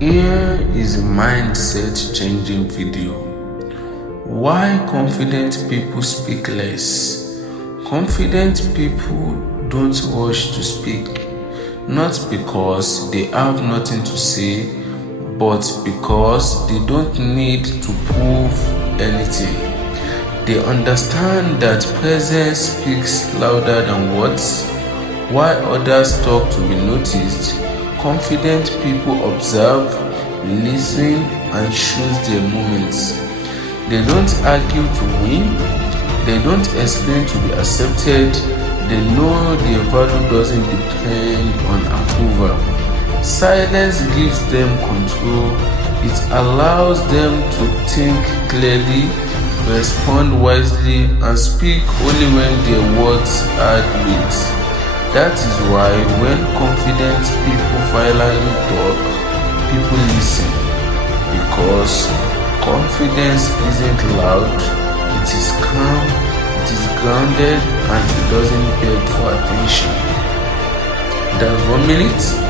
Here is a mindset changing video. Why confident people speak less. Confident people don't rush to speak, not because they have nothing to say, but because they don't need to prove anything. They understand that presence speaks louder than words. While others talk to be noticed, confident people observe, listen, and choose their moments. They don't argue to win. They don't explain to be accepted. They know their value doesn't depend on approval. Silence gives them control. It allows them to think clearly, respond wisely, and speak only when their words add weight. That is why when confident people finally talk, people listen. Because confidence isn't loud, it is calm, it is grounded, and it doesn't beg for attention. That's 1 minute.